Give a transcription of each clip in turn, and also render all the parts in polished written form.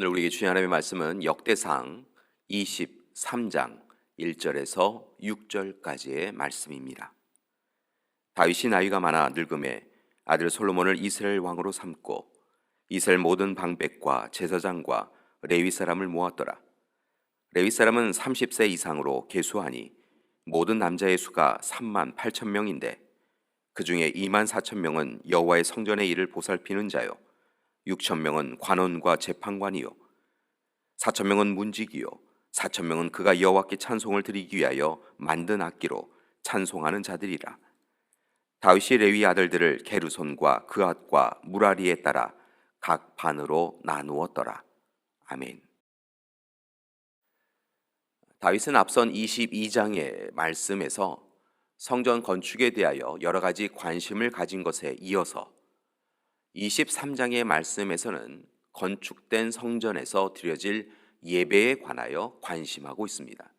오늘 우리에게 주신 하나님의 말씀은 역대상 23장 1절에서 6절까지의 말씀입니다. 다윗이 나이가 많아 늙음에 아들 솔로몬을 이스라엘 왕으로 삼고 이스라엘 모든 방백과 제사장과 레위 사람을 모았더라. 레위 사람은 30세 이상으로 계수하니 모든 남자의 수가 3만 8천 명인데 그 중에 2만 4천 명은 여호와의 성전의 일을 보살피는 자요 6천 명은 관원과 재판관이요 4천 명은 문지기요 4천 명은 그가 여호와께 찬송을 드리기 위하여 만든 악기로 찬송하는 자들이라. 다윗이 레위 아들들을 게르손과 그앗과 무라리에 따라 각 반으로 나누었더라. 아멘. 다윗은 앞선 22장의 말씀에서 성전 건축에 대하여 여러 가지 관심을 가진 것에 이어서 23장의 말씀에서는 건축된 성전에서 드려질 예배에 관하여 관심하고 있습니다.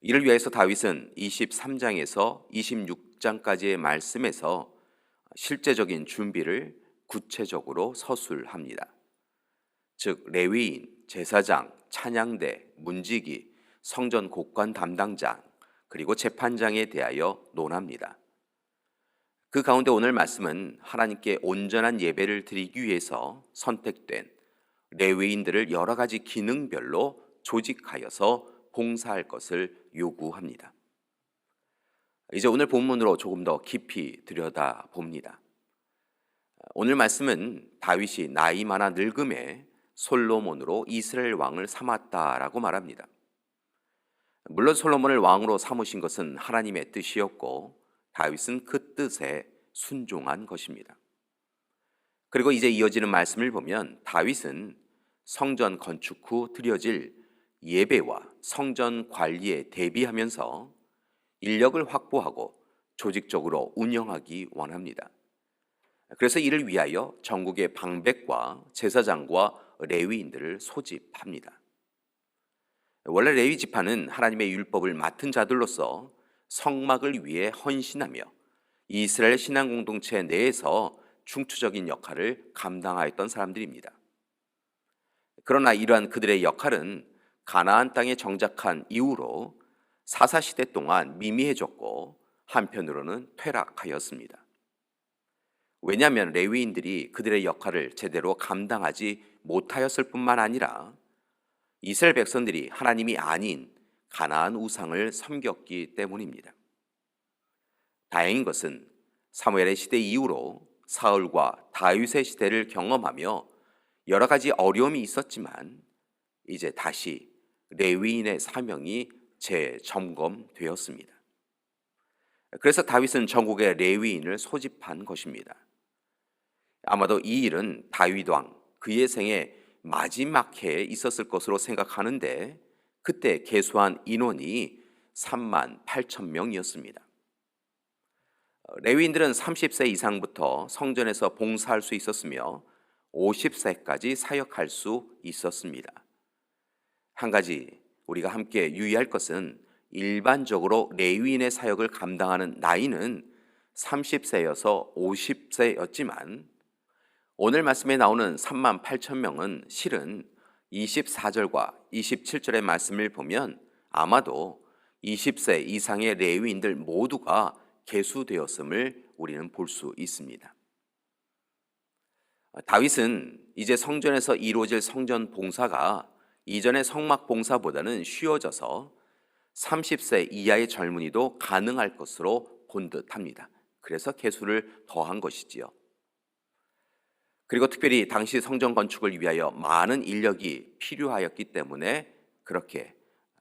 이를 위해서 다윗은 23장에서 26장까지의 말씀에서 실제적인 준비를 구체적으로 서술합니다. 즉 레위인, 제사장, 찬양대, 문지기, 성전 곡관 담당장, 그리고 재판장에 대하여 논합니다. 그 가운데 오늘 말씀은 하나님께 온전한 예배를 드리기 위해서 선택된 레위인들을 여러 가지 기능별로 조직하여서 봉사할 것을 요구합니다. 이제 오늘 본문으로 조금 더 깊이 들여다 봅니다. 오늘 말씀은 다윗이 나이 많아 늙음에 솔로몬으로 이스라엘 왕을 삼았다라고 말합니다. 물론 솔로몬을 왕으로 삼으신 것은 하나님의 뜻이었고 다윗은 그 뜻에 순종한 것입니다. 그리고 이제 이어지는 말씀을 보면 다윗은 성전 건축 후 드려질 예배와 성전 관리에 대비하면서 인력을 확보하고 조직적으로 운영하기 원합니다. 그래서 이를 위하여 전국의 방백과 제사장과 레위인들을 소집합니다. 원래 레위 지파는 하나님의 율법을 맡은 자들로서 성막을 위해 헌신하며 이스라엘 신앙 공동체 내에서 중추적인 역할을 감당하였던 사람들입니다. 그러나 이러한 그들의 역할은 가나안 땅에 정착한 이후로 사사시대 동안 미미해졌고 한편으로는 퇴락하였습니다. 왜냐하면 레위인들이 그들의 역할을 제대로 감당하지 못하였을 뿐만 아니라 이스라엘 백성들이 하나님이 아닌 가나안 우상을 섬겼기 때문입니다. 다행인 것은 사무엘의 시대 이후로 사울과 다윗의 시대를 경험하며 여러 가지 어려움이 있었지만 이제 다시 레위인의 사명이 재점검되었습니다. 그래서 다윗은 전국의 레위인을 소집한 것입니다. 아마도 이 일은 다윗 왕 그의 생애 마지막 해에 있었을 것으로 생각하는데 그때 계수한 인원이 3만 8천 명이었습니다. 레위인들은 30세 이상부터 성전에서 봉사할 수 있었으며 50세까지 사역할 수 있었습니다. 한 가지 우리가 함께 유의할 것은 일반적으로 레위인의 사역을 감당하는 나이는 30세여서 50세였지만 오늘 말씀에 나오는 3만 8천 명은 실은 24절과 27절의 말씀을 보면 아마도 20세 이상의 레위인들 모두가 계수되었음을 우리는 볼 수 있습니다. 다윗은 이제 성전에서 이루어질 성전 봉사가 이전의 성막 봉사보다는 쉬워져서 30세 이하의 젊은이도 가능할 것으로 본 듯합니다. 그래서 계수를 더한 것이지요. 그리고 특별히 당시 성전 건축을 위하여 많은 인력이 필요하였기 때문에 그렇게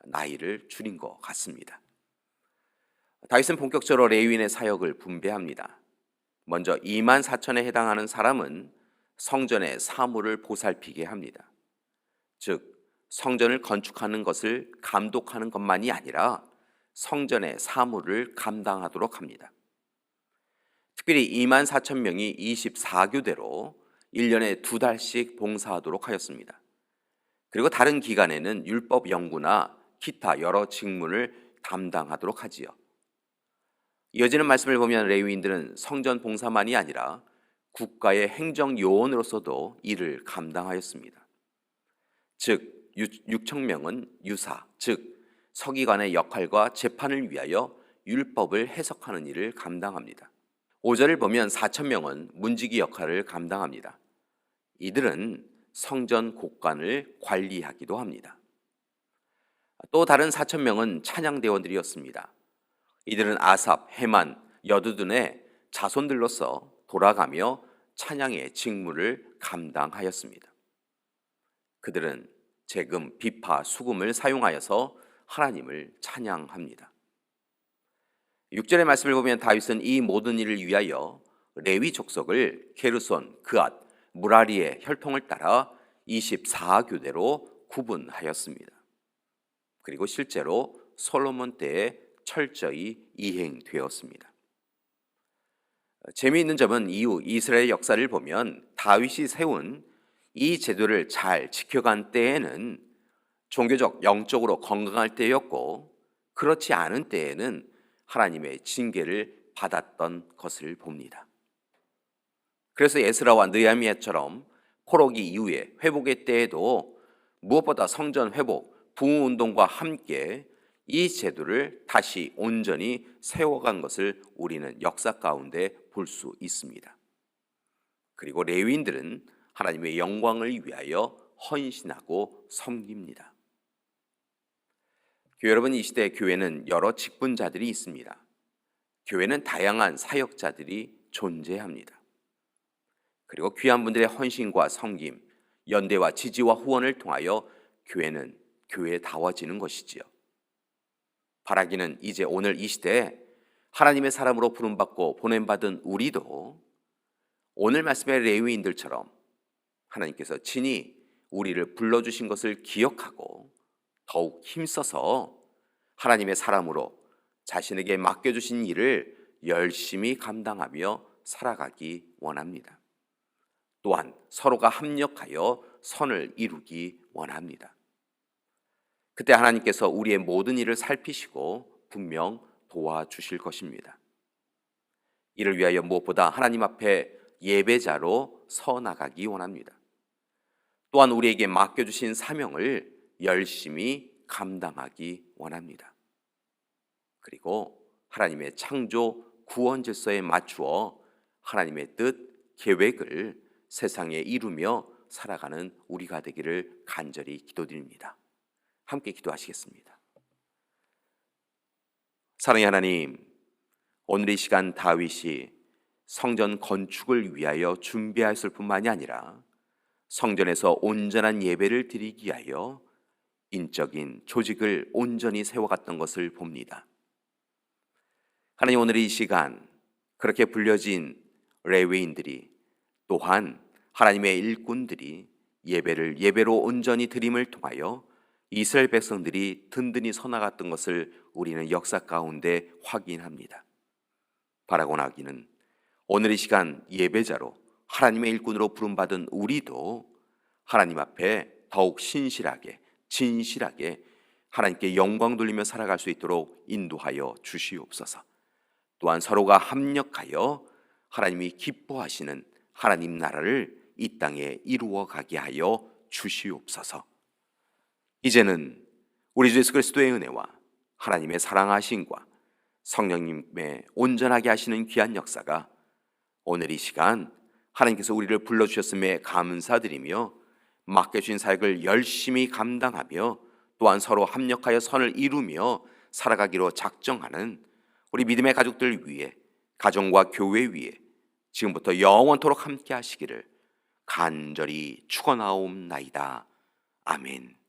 나이를 줄인 것 같습니다. 다윗은 본격적으로 레위인의 사역을 분배합니다. 먼저 2만 4천에 해당하는 사람은 성전의 사물을 보살피게 합니다. 즉 성전을 건축하는 것을 감독하는 것만이 아니라 성전의 사물을 감당하도록 합니다. 특별히 2만 4천 명이 24교대로 1년에 2달씩 봉사하도록 하였습니다. 그리고 다른 기간에는 율법 연구나 기타 여러 직무를 담당하도록 하지요. 이어지는 말씀을 보면 레위인들은 성전 봉사만이 아니라 국가의 행정 요원으로서도 일을 감당하였습니다. 즉 6,000명은 유사, 즉 서기관의 역할과 재판을 위하여 율법을 해석하는 일을 감당합니다. 5절을 보면 4,000명은 문지기 역할을 감당합니다. 이들은 성전 곡간을 관리하기도 합니다. 또 다른 4,000명은 찬양대원들이었습니다. 이들은 아삽, 헤만, 여두둔의 자손들로서 돌아가며 찬양의 직무를 감당하였습니다. 그들은 재금, 비파, 수금을 사용하여서 하나님을 찬양합니다. 6절의 말씀을 보면 다윗은 이 모든 일을 위하여 레위 족속을 게르손, 그앗, 무라리의 혈통을 따라 24교대로 구분하였습니다. 그리고 실제로 솔로몬 때에 철저히 이행되었습니다. 재미있는 점은 이후 이스라엘 역사를 보면 다윗이 세운 이 제도를 잘 지켜간 때에는 종교적, 영적으로 건강할 때였고, 그렇지 않은 때에는 하나님의 징계를 받았던 것을 봅니다. 그래서 에스라와 느헤미야처럼 포로기 이후에 회복의 때에도 무엇보다 성전 회복, 부흥운동과 함께 이 제도를 다시 온전히 세워간 것을 우리는 역사 가운데 볼 수 있습니다. 그리고 레위인들은 하나님의 영광을 위하여 헌신하고 섬깁니다. 교회 여러분, 이 시대 교회는 여러 직분자들이 있습니다. 교회는 다양한 사역자들이 존재합니다. 그리고 귀한 분들의 헌신과 섬김, 연대와 지지와 후원을 통하여 교회는 교회다워지는 것이지요. 바라기는 이제 오늘 이 시대에 하나님의 사람으로 부름받고 보냄받은 우리도 오늘 말씀의 레위인들처럼 하나님께서 친히 우리를 불러주신 것을 기억하고 더욱 힘써서 하나님의 사람으로 자신에게 맡겨주신 일을 열심히 감당하며 살아가기 원합니다. 또한 서로가 합력하여 선을 이루기 원합니다. 그때 하나님께서 우리의 모든 일을 살피시고 분명 도와주실 것입니다. 이를 위하여 무엇보다 하나님 앞에 예배자로 서 나가기 원합니다. 또한 우리에게 맡겨주신 사명을 열심히 감당하기 원합니다. 그리고 하나님의 창조 구원 질서에 맞추어 하나님의 뜻, 계획을 세상에 이루며 살아가는 우리가 되기를 간절히 기도드립니다. 함께 기도하시겠습니다. 사랑의 하나님, 오늘 이 시간 다윗이 성전 건축을 위하여 준비하였을 뿐만이 아니라 성전에서 온전한 예배를 드리기 위하여 인적인 조직을 온전히 세워갔던 것을 봅니다. 하나님, 오늘 이 시간 그렇게 불려진 레위인들이 또한 하나님의 일꾼들이 예배를 예배로 온전히 드림을 통하여 이스라엘 백성들이 든든히 서나갔던 것을 우리는 역사 가운데 확인합니다. 바라고 나기는 오늘 이 시간 예배자로 하나님의 일꾼으로 부름받은 우리도 하나님 앞에 더욱 신실하게 진실하게 하나님께 영광 돌리며 살아갈 수 있도록 인도하여 주시옵소서. 또한 서로가 합력하여 하나님이 기뻐하시는 하나님 나라를 이 땅에 이루어 가게 하여 주시옵소서. 이제는 우리 주 예수 그리스도의 은혜와 하나님의 사랑하심과 성령님의 온전하게 하시는 귀한 역사가 오늘 이 시간 하나님께서 우리를 불러주셨음에 감사드리며 맡겨주신 사역을 열심히 감당하며 또한 서로 합력하여 선을 이루며 살아가기로 작정하는 우리 믿음의 가족들 위해, 가정과 교회 위에 지금부터 영원토록 함께 하시기를 간절히 축원하옵나이다. 아멘.